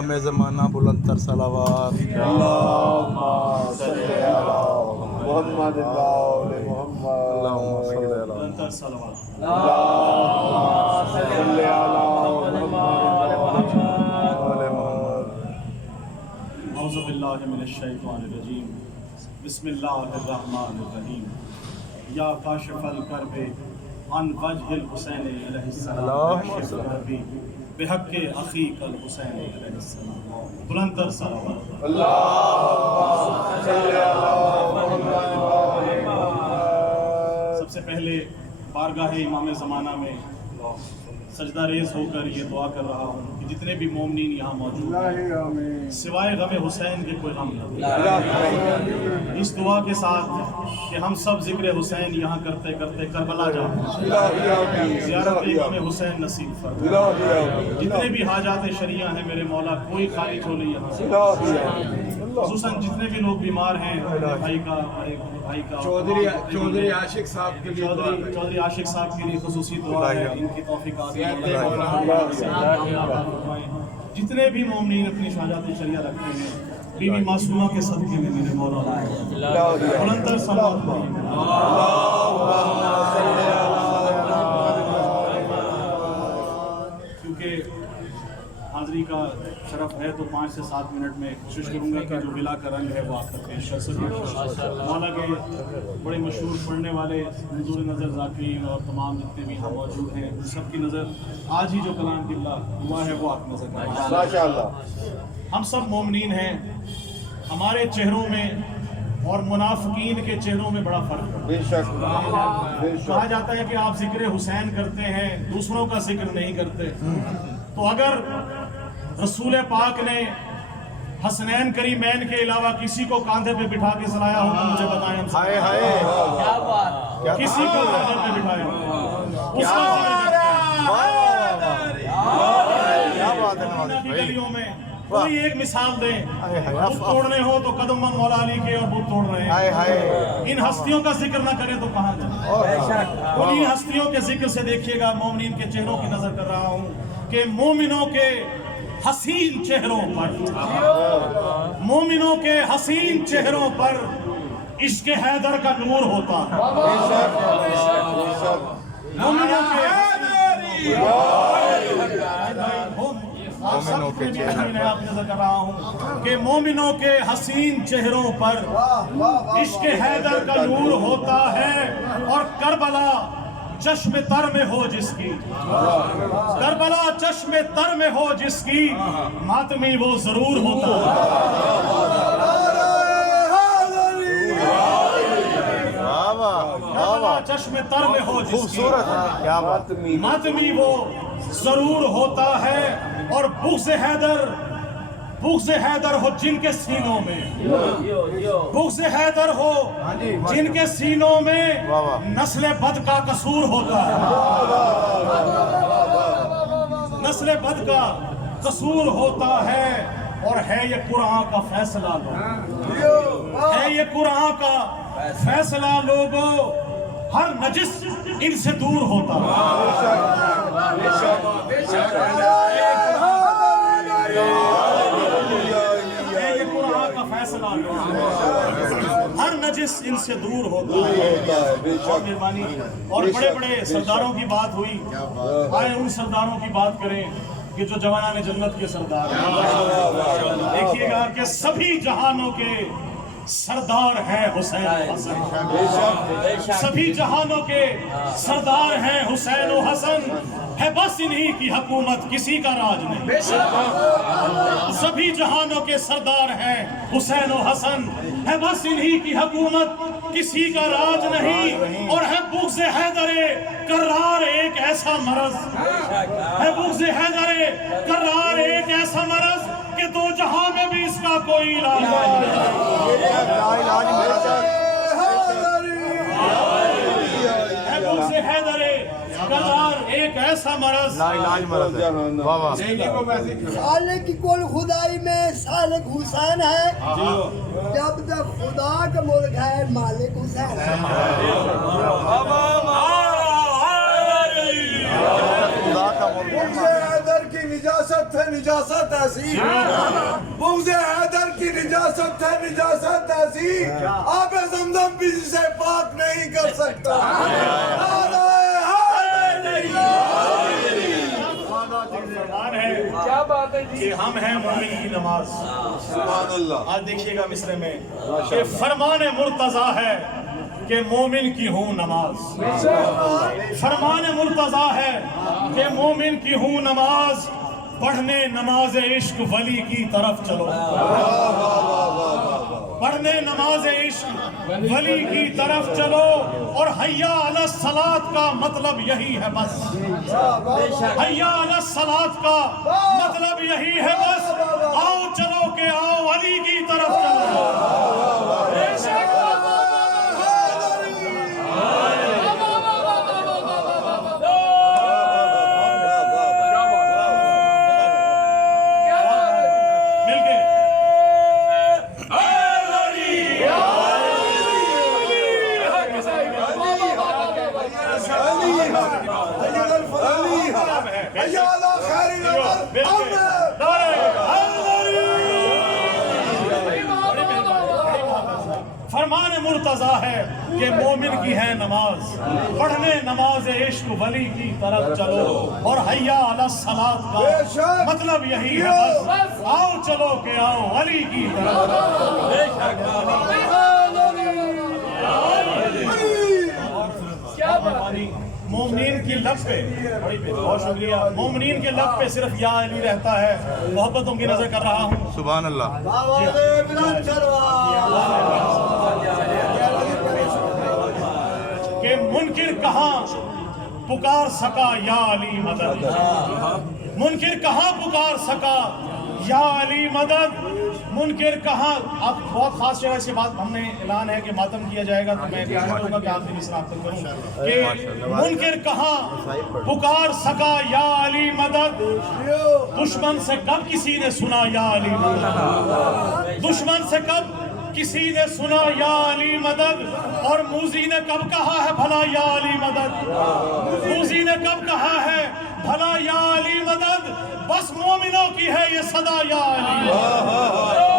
امام زمانہ بلند تر صلوات اللہم صلی علی محمد وآل محمد اللہم صلی علی بلند تر صلوات اللہم صلی علی محمد وآل محمد. اعوذ باللہ من الشیطان الرجیم بسم اللہ الرحمن الرحیم یا کاشف الکرب عن وجہ الحسین علیہ السلام کاشف الکرب بحق اخیک الحسین علیہ السلام. بلند تر صلوات. اللہم صلی علی محمد وآل محمد. سب سے پہلے بارگاہ امام زمانہ میں سجدہ ریز ہو کر یہ دعا کر رہا ہوں کہ جتنے بھی مومنین یہاں موجود ہیں سوائے غم حسین کے کوئی غم نہ. اس دعا کے ساتھ کہ ہم سب ذکر حسین یہاں کرتے کرتے کربلا جائیں, زیارت امام حسین نصیب فرما. جتنے بھی حاجات شریعہ ہیں میرے مولا کوئی خالی جھولی یہاں سے, خصوصاً جتنے بھی لوگ بیمار ہیں بھائی کا چودھری عاشق صاحب کے لیے چودھری عاشق صاحب کے لیے خصوصی دعا ہے, ان کی توفیقات جتنے بھی مومنین اپنی حاجات شریعہ رکھتے ہیں بیوی معصومہ کے صدقے میں میرے مولا بلند تر صلوات. کیونکہ حاضری کا شرف ہے تو 5 سے 7 منٹ میں کوشش کروں گا کہ جو بلا کا رنگ ہے وہ آپ تک پیش کر سکیں. مولا کے بڑے مشہور پڑھنے والے حضور نظر ذاکرین اور تمام جتنے بھی یہاں موجود ہیں ان سب کی نظر آج ہی جو کلام قبلہ ہوا ہے وہ آپ نظر ماشاءاللہ. ہم سب مومنین ہیں, ہمارے چہروں میں اور منافقین کے چہروں میں بڑا فرق ہے. بے شک کہا جاتا ہے کہ آپ ذکر حسین کرتے ہیں دوسروں کا ذکر نہیں کرتے, تو اگر رسول پاک نے حسنین کریمین کے علاوہ کسی کو کاندھے پہ بٹھا کے سلایا ہو تو مجھے بتائیں. ہائے ہائے کسی کو کاندھے پہ بٹھایا ہو اس کا ذکر گلیوں میں کوئی ایک مثال دیں, بت توڑنے ہو تو قدم مولا علی کے اور بت توڑ رہے ہیں. ان ہستیوں کا ذکر نہ کرے تو کہاں جائیں. ان ہستیوں کے ذکر سے دیکھیے گا مومنین کے چہروں کی نظر کر رہا ہوں کہ مومنوں کے حسین چہروں پر مومنوں کے حسین چہروں پر عشق حیدر کا نور ہوتا ہے. مومنوں کے آپ نظر کر رہا ہوں کہ مومنوں کے حسین چہروں پر عشق حیدر کا نور ہوتا ہے, اور کربلا چشم تر میں ہو جس کی, کربلا چشم تر میں ہو جس کی, ماتمی وہ ضرور ہوتا ہے. کربلا چشم تر میں ہو جس کی, ماتمی وہ ضرور ہوتا ہے. اور بغض حیدر ہو جن کے سینوں میں, بغض حیدر ہو جن کے سینوں میں, نسل بد کا قصور ہوتا ہے. نسل بد کا قصور ہوتا ہے. اور ہے یہ قرآن کا فیصلہ لوگو, ہے یہ قرآن کا فیصلہ لوگو, ہر نجس ان سے دور ہوتا ہے. ہر نجس ان سے دور ہوتا ہے. اور مہربانی, اور بڑے بڑے سرداروں کی بات ہوئی, آئے ان سرداروں کی بات کریں کہ جو جوانان جنت کے سردار ہیں. دیکھیے گا کہ سبھی جہانوں کے سردار ہے حسین و حسن, سبھی جہانوں کے سردار ہیں حسین و حسن, ہے بس انہی کی حکومت کسی کا راج نہیں. سبھی جہانوں کے سردار ہیں حسین و حسن, ہے بس انہی کی حکومت کسی کا راج نہیں. اور ہے بغض حیدر کرار ایک ایسا مرض, ہے بغض حیدر کرار ایک ایسا مرض کہ دو جہاں میں بھی اس کا کوئی علاج نہیں. ہے بغض حیدر کرار ایک ایسا مرض, سالک کی کل خدائی میں سالک حسین ہے, جب تک خدا کا ملک ہے مالک حسین ہے. حیدر کی نجاست ہے نجاست ایسی، بغض حیدر کی نجاست ہے نجاست ایسی، آب زمزم بھی جسے پاک نہیں کر سکتا۔ نعرہ حیدری! کیا بات ہے کہ ہم ہیں مومن کی نماز۔ سبحان اللہ۔ آج دیکھیے گا مصرے میں کہ فرمان مرتضیٰ ہے کہ مومن کی ہوں نماز، فرمان مرتضیٰ ہے کہ مومن کی ہوں نماز، پڑھنے نماز عشق ولی کی طرف چلو، پڑھنے نماز عشق ولی کی طرف چلو، اور حیا علی الصلاۃ کا مطلب یہی ہے بس، حیا علی الصلاۃ کا مطلب یہی ہے بس، آؤ چلو کہ آؤ علی کی طرف چلو۔ فرمان مرتضیٰ ہے کہ مومن کی ہے نماز، پڑھنے نماز عشق ولی کی طرف چلو، اور حیا علی الصلاۃ کا مطلب یہی ہے بس، آؤ چلو کہ آؤ علی کی طرف۔ مومنین کی لب پہ، بہت شکریہ، مومنین کے لب پہ صرف یا علی رہتا ہے، محبتوں کی نظر کر رہا ہوں۔ سبحان اللہ۔ کہ منکر کہاں پکار سکا یا علی مدد، منکر کہاں پکار سکا یا علی مدد، منکر کہاں۔ اب بہت خاص جگہ سے بات ہم نے اعلان ہے کہ ماتم کیا جائے گا، تو میں کہوں گا کہ آخری مصرع تک کروں کہ منکر کہاں پکار سکا یا علی مدد، دشمن سے کب کسی نے سنا یا علی مدد، دشمن سے کب کسی نے سنا یا علی مدد، اور موذی نے کب کہا ہے بھلا یا علی مدد، موذی نے کب کہا ہے بھلا یا علی مدد، بس مومنوں کی ہے یہ صدا یا علی۔